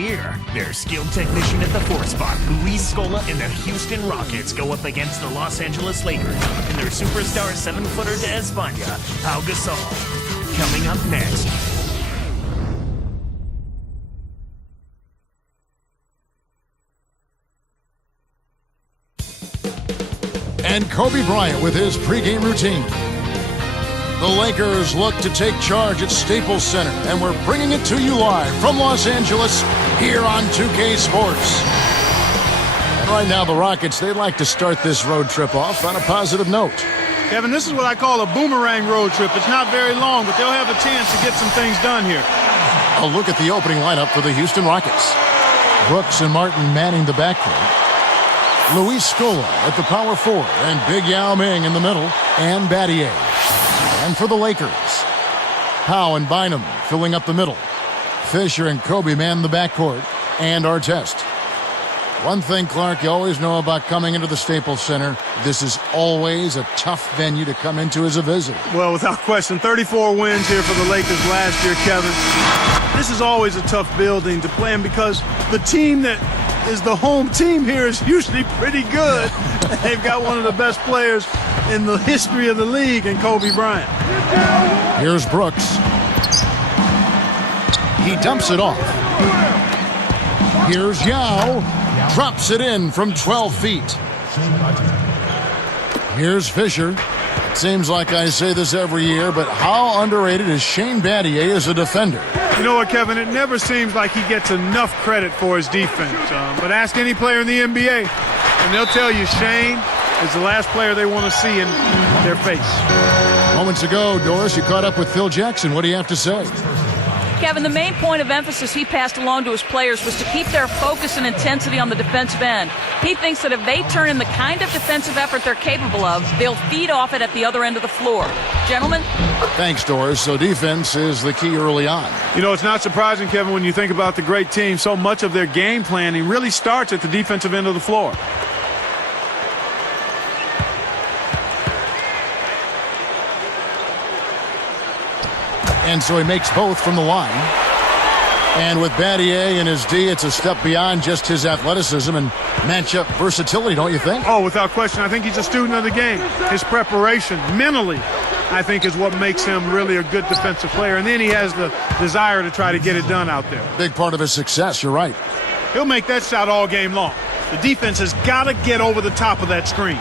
here. Their skilled technician at the 4 spot, Luis Scola, and the Houston Rockets go up against the Los Angeles Lakers and their superstar 7-footer de España, Pau Gasol. Coming up next. And Kobe Bryant with his pregame routine. The Lakers look to take charge at Staples Center, and we're bringing it to you live from Los Angeles here on 2K Sports. And right now, the Rockets, they'd like to start this road trip off on a positive note. Kevin, this is what I call a boomerang road trip. It's not very long, but they'll have a chance to get some things done here. A look at the opening lineup for the Houston Rockets. Brooks and Martin manning the backcourt. Luis Scola at the power forward, and Big Yao Ming in the middle, and Battier. And for the Lakers, Howe and Bynum filling up the middle. Fisher and Kobe man the backcourt, and Artest. One thing, Clark, you always know about coming into the Staples Center, this is always a tough venue to come into as a visitor. Well, without question, 34 wins here for the Lakers last year, Kevin. This is always a tough building to play in because the team that is the home team here is usually pretty good. They've got one of the best players in the history of the league in Kobe Bryant. Here's Brooks. He dumps it off. Here's Yao. Drops it in from 12 feet. Here's Fisher. It seems like I say this every year, but how underrated is Shane Battier as a defender? You know what, Kevin? It never seems like he gets enough credit for his defense. But ask any player in the NBA, and they'll tell you Shane is the last player they want to see in their face. Moments ago, Doris, you caught up with Phil Jackson. What do you have to say? Kevin, the main point of emphasis he passed along to his players was to keep their focus and intensity on the defensive end. He thinks that if they turn in the kind of defensive effort they're capable of, they'll feed off it at the other end of the floor. Gentlemen? Thanks, Doris. So defense is the key early on. You know, it's not surprising, Kevin, when you think about the great team. So much of their game planning really starts at the defensive end of the floor. And so he makes both from the line. And with Battier and his D, it's a step beyond just his athleticism and matchup versatility, don't you think? Oh, without question. I think he's a student of the game. His preparation mentally, I think, is what makes him really a good defensive player. And then he has the desire to try to get it done out there. Big part of his success, you're right. He'll make that shot all game long. The defense has got to get over the top of that screen.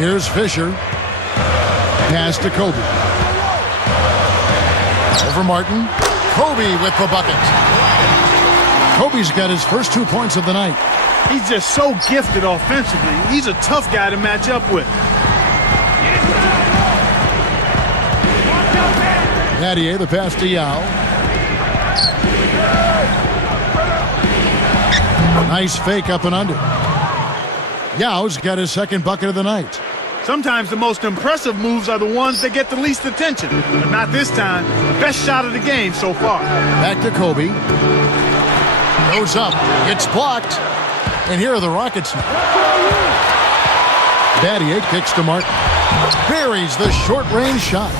Here's Fisher. Pass to Kobe. Over Martin. Kobe with the bucket. Kobe's got his first 2 points of the night. He's just so gifted offensively. He's a tough guy to match up with. Battier, the pass to Yao. Nice fake up and under. Yao's got his second bucket of the night. Sometimes the most impressive moves are the ones that get the least attention. But not this time. Best shot of the game so far. Back to Kobe. Goes up. It's blocked. And here are the Rockets. Battier kicks to Martin. Buries the short-range shot.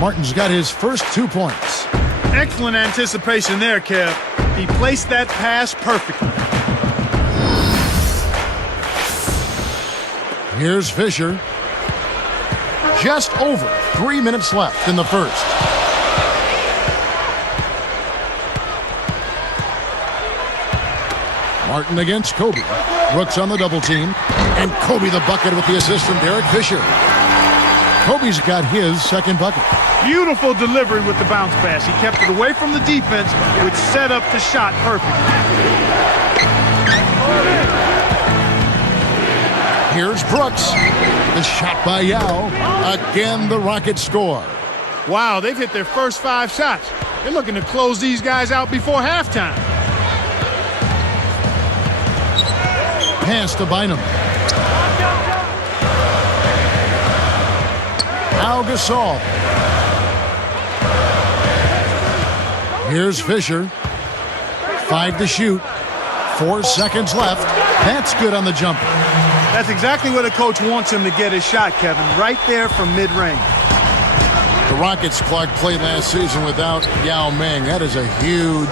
Martin's got his first 2 points. Excellent anticipation there, Kev. He placed that pass perfectly. Here's Fisher. Just over 3 minutes left in the first. Martin against Kobe. Brooks on the double team. And Kobe the bucket with the assist from Derek Fisher. Kobe's got his second bucket. Beautiful delivery with the bounce pass. He kept it away from the defense, which set up the shot perfectly. Here's Brooks. The shot by Yao. Again, the Rockets score. Wow, they've hit their first 5 shots. They're looking to close these guys out before halftime. Pass to Bynum. Pau Gasol. Here's Fisher. 5 to shoot. 4 seconds left. That's good on the jumper. That's exactly what a coach wants him to get his shot, Kevin. Right there from mid-range. The Rockets, Clark, played last season without Yao Ming. That is a huge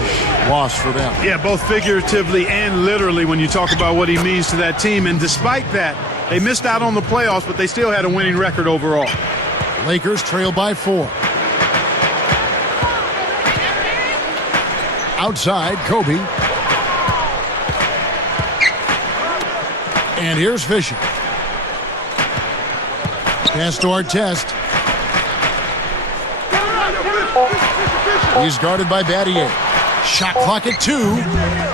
loss for them. Yeah, both figuratively and literally when you talk about what he means to that team. And despite that, they missed out on the playoffs, but they still had a winning record overall. Lakers trail by 4. Outside, Kobe. And here's Fisher. Pass to Artest. He's guarded by Battier. Shot clock at 2.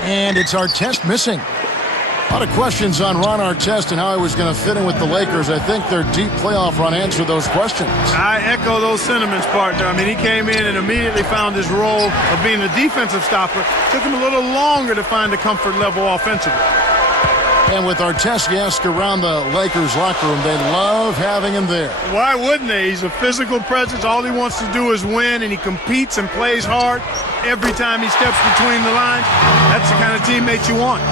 And it's Artest missing. A lot of questions on Ron Artest and how he was going to fit in with the Lakers. I think their deep playoff run answered those questions. I echo those sentiments, partner. I mean, he came in and immediately found his role of being a defensive stopper. Took him a little longer to find a comfort level offensively. And with Artest, you ask around the Lakers locker room, they love having him there. Why wouldn't they? He's a physical presence. All he wants to do is win, and he competes and plays hard every time he steps between the lines. That's the kind of teammate you want.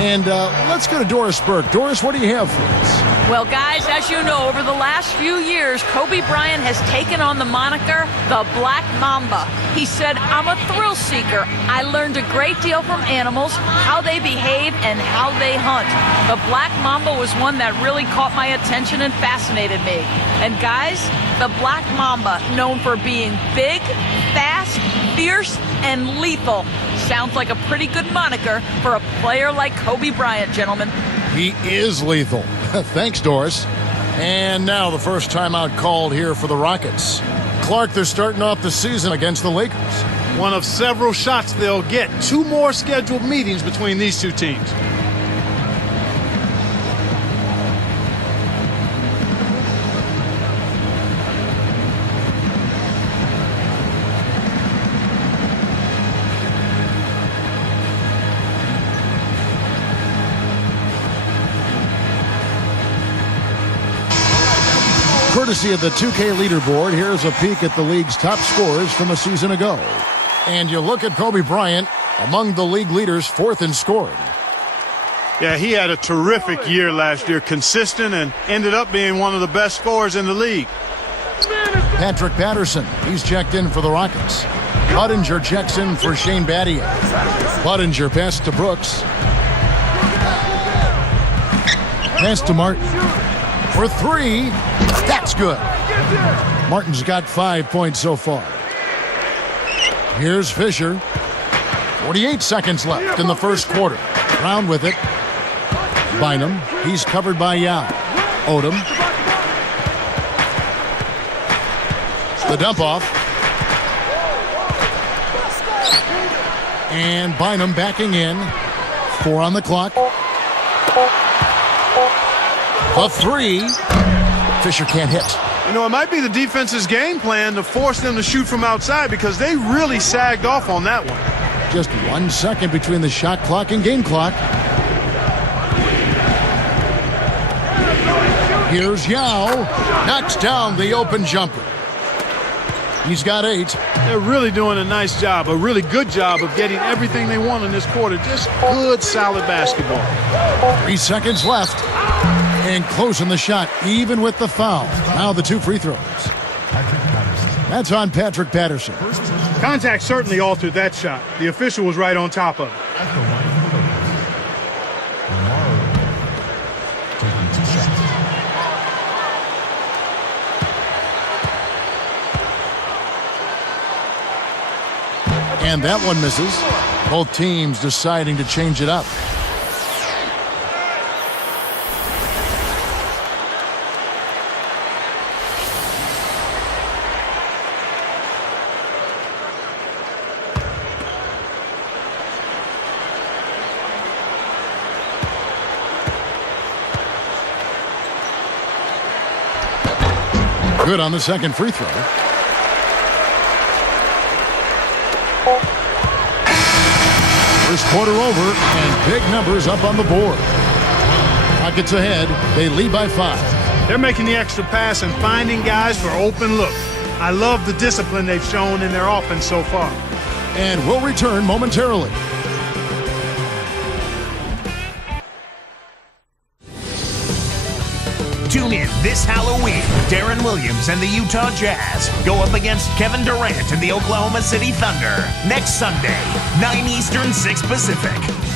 And let's go to Doris Burke. Doris, what do you have for us? Well, guys, as you know, over the last few years, Kobe Bryant has taken on the moniker the Black Mamba. He said, "I'm a thrill seeker. I learned a great deal from animals, how they behave and how they hunt." The Black Mamba was one that really caught my attention and fascinated me. And guys, the Black Mamba, known for being big, fast, fierce, and lethal. Sounds like a pretty good moniker for a player like Kobe Bryant, gentlemen. He is lethal. Thanks, Doris. And now the first timeout called here for the Rockets. Clark, they're starting off the season against the Lakers. One of several shots they'll get. 2 more scheduled meetings between these two teams. Courtesy of the 2K leaderboard, here's a peek at the league's top scorers from a season ago. And you look at Kobe Bryant, among the league leaders, 4th in scoring. Yeah, he had a terrific year last year, consistent, and ended up being one of the best scorers in the league. Patrick Patterson, he's checked in for the Rockets. Budinger checks in for Shane Battier. Budinger pass to Brooks. Pass to Martin. For 3, that's good. Martin's got 5 points so far. Here's Fisher. 48 seconds left in the first quarter. Brown with it. Bynum. He's covered by Yao. Odom. The dump off. And Bynum backing in. 4 on the clock. A 3. Fisher can't hit. You know, it might be the defense's game plan to force them to shoot from outside because they really sagged off on that one. Just 1 second between the shot clock and game clock. Here's Yao. Knocks down the open jumper. He's got 8. They're really doing a nice job, a really good job of getting everything they want in this quarter. Just good, solid basketball. 3 seconds left. And closing the shot, even with the foul. Now the 2 free throws. That's on Patrick Patterson. Contact certainly altered that shot. The official was right on top of it. And that one misses. Both teams deciding to change it up. Good on the second free throw. First quarter over, and big numbers up on the board. Rockets ahead. They lead by 5. They're making the extra pass and finding guys for open look. I love the discipline they've shown in their offense so far. And we'll return momentarily. Tune in this Halloween. Darren Williams and the Utah Jazz go up against Kevin Durant and the Oklahoma City Thunder. Next Sunday, 9 Eastern, 6 Pacific.